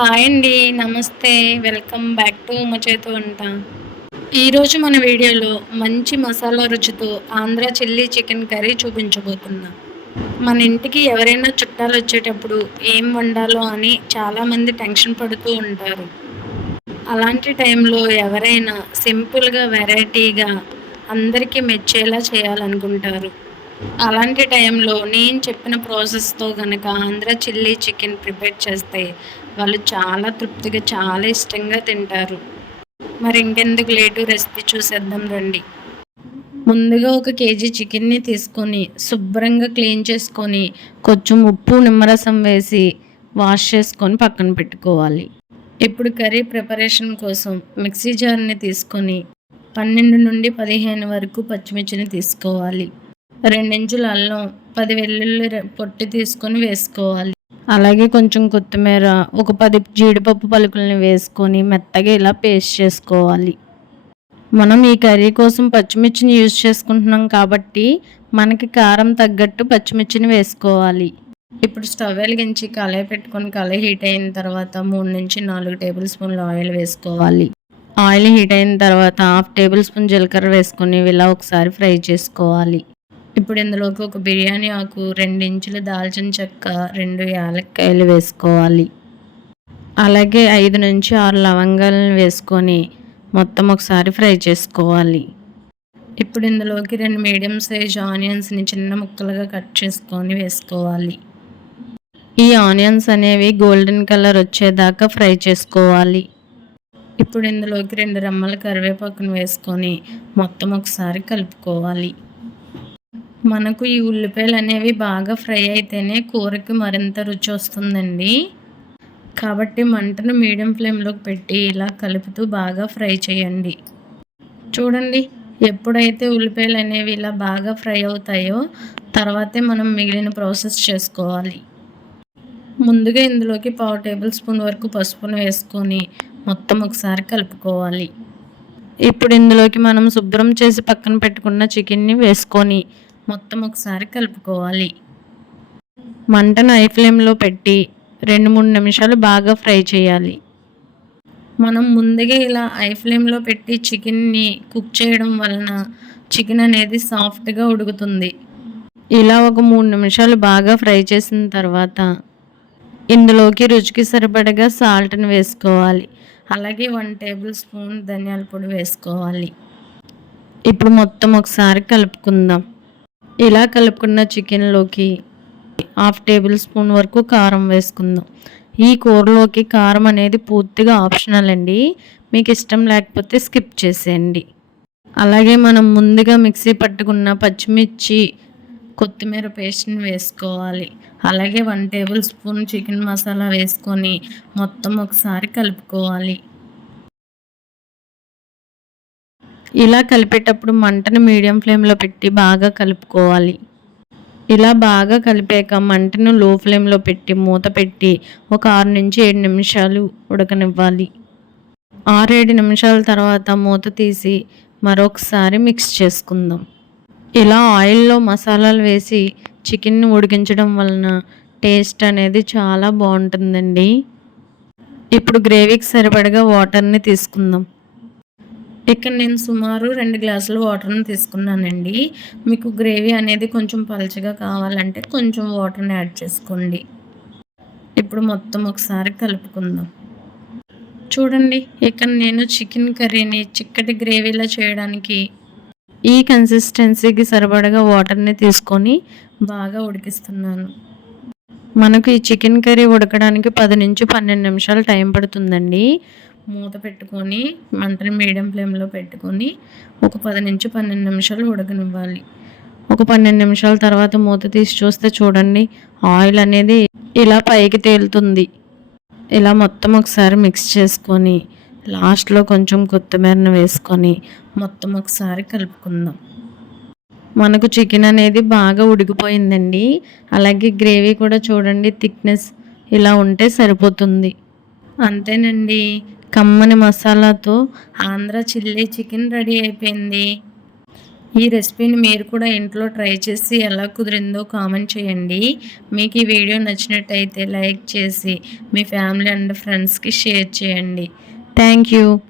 Hi అండి. నమస్తే. Welcome back to మా చేతి వంట. ఈరోజు మన వీడియోలో మంచి మసాలా రుచితో ఆంధ్ర చిల్లీ చికెన్ కర్రీ చూపించబోతున్నా. మన ఇంటికి ఎవరైనా చుట్టాలొచ్చేటప్పుడు ఏం వండాలో అని చాలామంది టెన్షన్ పడుతూ ఉంటారు. అలాంటి టైంలో ఎవరైనా సింపుల్‌గా, వెరైటీగా అందరికీ మెచ్చేలా చేయాలనుకుంటారు. అలాంటి టైంలో నేను చెప్పిన ప్రాసెస్‌తో గనక ఆంధ్ర చిల్లీ చికెన్ ప్రిపేర్ చేస్తే వాళ్ళు చాలా తృప్తిగా, చాలా ఇష్టంగా తింటారు. మరి ఇంకెందుకు లేటు రెసిపీ చూసేద్దాం రండి. ముందుగా ఒక కేజీ చికెన్‌ని తీసుకొని శుభ్రంగా క్లీన్ చేసుకొని కొంచెం ఉప్పు, నిమ్మరసం వేసి వాష్ చేసుకొని పక్కన పెట్టుకోవాలి. ఇప్పుడు కర్రీ ప్రిపరేషన్ కోసం మిక్సీ జార్‌ని తీసుకొని 12-15 వరకు పచ్చిమిర్చిని తీసుకోవాలి. 2 ఇంచుల అల్లం, 10 వెల్లుల్లి పొట్టు తీసుకొని వేసుకోవాలి. అలాగే కొంచెం కొత్తిమీర, ఒక 10 జీడిపప్పు పలుకులని వేసుకొని మెత్తగా ఇలా పేస్ట్ చేసుకోవాలి. మనం ఈ కర్రీ కోసం పచ్చిమిర్చిని యూజ్ చేసుకుంటున్నాం కాబట్టి మనకి కారం తగ్గట్టు పచ్చిమిర్చిని వేసుకోవాలి. ఇప్పుడు స్టవ్ వెలిగించి కళాయి పెట్టుకొని కళాయి హీట్ అయిన తర్వాత 3-4 టేబుల్ స్పూన్ల ఆయిల్ వేసుకోవాలి. ఆయిల్ హీట్ అయిన తర్వాత 1/2 టేబుల్ స్పూన్ జీలకర్ర వేసుకొని ఇలా ఒకసారి ఫ్రై చేసుకోవాలి. ఇప్పుడు ఇందులోకి ఒక బిర్యానీ ఆకు, 2 ఇంచుల దాల్చిన చెక్క, 2 యాలక్కాయలు వేసుకోవాలి. అలాగే 5-6 లవంగాలను వేసుకొని మొత్తం ఒకసారి ఫ్రై చేసుకోవాలి. ఇప్పుడు ఇందులోకి 2 మీడియం సైజ్ ఆనియన్స్ని చిన్న ముక్కలుగా కట్ చేసుకొని వేసుకోవాలి. ఈ ఆనియన్స్ అనేవి గోల్డెన్ కలర్ వచ్చేదాకా ఫ్రై చేసుకోవాలి. ఇప్పుడు ఇందులోకి 2 రెమ్మల కరివేపాకును వేసుకొని మొత్తం ఒకసారి కలుపుకోవాలి. మనకు ఈ ఉల్లిపాయలు అనేవి బాగా ఫ్రై అయితేనే కూరకి మరింత రుచి వస్తుందండి. కాబట్టి మంటను మీడియం ఫ్లేమ్లోకి పెట్టి ఇలా కలుపుతూ బాగా ఫ్రై చేయండి. చూడండి, ఎప్పుడైతే ఉల్లిపాయలు అనేవి ఇలా బాగా ఫ్రై అవుతాయో తర్వాతే మనం మిగిలిన ప్రాసెస్ చేసుకోవాలి. ముందుగా ఇందులోకి 1/2 టేబుల్ స్పూన్ వరకు పసుపును వేసుకొని మొత్తం ఒకసారి కలుపుకోవాలి. ఇప్పుడు ఇందులోకి మనం శుభ్రం చేసి పక్కన పెట్టుకున్న చికెన్ని వేసుకొని మొత్తం ఒకసారి కలుపుకోవాలి. మంటను హై ఫ్లేమ్లో పెట్టి 2-3 నిమిషాలు బాగా ఫ్రై చేయాలి. మనం ముందుగా ఇలా హై ఫ్లేమ్లో పెట్టి చికెన్ని కుక్ చేయడం వలన చికెన్ అనేది సాఫ్ట్గా ఉడుకుతుంది. ఇలా ఒక 3 నిమిషాలు బాగా ఫ్రై చేసిన తర్వాత ఇందులోకి రుచికి సరిపడగా సాల్ట్ని వేసుకోవాలి. అలాగే 1 టేబుల్ స్పూన్ ధనియాల పొడి వేసుకోవాలి. ఇప్పుడు మొత్తం ఒకసారి కలుపుకుందాం. ఇలా కలుపుకున్న చికెన్లోకి 1/2 టేబుల్ స్పూన్ వరకు కారం వేసుకుందాం. ఈ కూరలోకి కారం అనేది పూర్తిగా ఆప్షనల్ అండి. మీకు ఇష్టం లేకపోతే స్కిప్ చేసేయండి. అలాగే మనం ముందుగా మిక్సీ పట్టుకున్న పచ్చిమిర్చి, కొత్తిమీర పేస్ట్ని వేసుకోవాలి. అలాగే 1 టేబుల్ స్పూన్ చికెన్ మసాలా వేసుకొని మొత్తం ఒకసారి కలుపుకోవాలి. ఇలా కలిపేటప్పుడు మంటను మీడియం ఫ్లేమ్లో పెట్టి బాగా కలుపుకోవాలి. ఇలా బాగా కలిపాక మంటను లో ఫ్లేమ్లో పెట్టి మూత పెట్టి ఒక 6-7 నిమిషాలు ఉడకనివ్వాలి. 6-7 నిమిషాల తర్వాత మూత తీసి మరొకసారి మిక్స్ చేసుకుందాం. ఇలా ఆయిల్లో మసాలాలు వేసి చికెన్ని ఉడికించడం వలన టేస్ట్ అనేది చాలా బాగుంటుందండి. ఇప్పుడు గ్రేవీకి సరిపడగా వాటర్ని తీసుకుందాం. ఇక్కడ నేను సుమారు 2 గ్లాసుల వాటర్ని తీసుకున్నానండి. మీకు గ్రేవీ అనేది కొంచెం పలచగా కావాలంటే కొంచెం వాటర్ని యాడ్ చేసుకోండి. ఇప్పుడు మొత్తం ఒకసారి కలుపుకుందాం. చూడండి, ఇక్కడ నేను చికెన్ కర్రీని చిక్కటి గ్రేవీలా చేయడానికి ఈ కన్సిస్టెన్సీకి సరిపడగా వాటర్ని తీసుకొని బాగా ఉడికిస్తున్నాను. మనకు ఈ చికెన్ కర్రీ ఉడకడానికి 10-12 నిమిషాలు టైం పడుతుందండి. మూత పెట్టుకొని మంటని మీడియం ఫ్లేమ్లో పెట్టుకొని ఒక 10-12 నిమిషాలు ఉడకనివ్వాలి. ఒక 12 నిమిషాల తర్వాత మూత తీసి చూస్తే చూడండి, ఆయిల్ అనేది ఇలా పైకి తేలుతుంది. ఇలా మొత్తం ఒకసారి మిక్స్ చేసుకొని లాస్ట్లో కొంచెం కొత్తిమీరను వేసుకొని మొత్తం ఒకసారి కలుపుకుందాం. మనకు చికెన్ అనేది బాగా ఉడికిపోయిందండి. అలాగే గ్రేవీ కూడా చూడండి, థిక్నెస్ ఇలా ఉంటే సరిపోతుంది. అంతేనండి, కమ్మని మసాలాతో ఆంధ్ర చిల్లీ చికెన్ రెడీ అయిపోయింది. ఈ రెసిపీని మీరు కూడా ఇంట్లో ట్రై చేసి ఎలా కుదిరిందో కామెంట్ చేయండి. మీకు ఈ వీడియో నచ్చినట్టయితే లైక్ చేసి మీ ఫ్యామిలీ అండ్ ఫ్రెండ్స్‌కి షేర్ చేయండి. Thank you.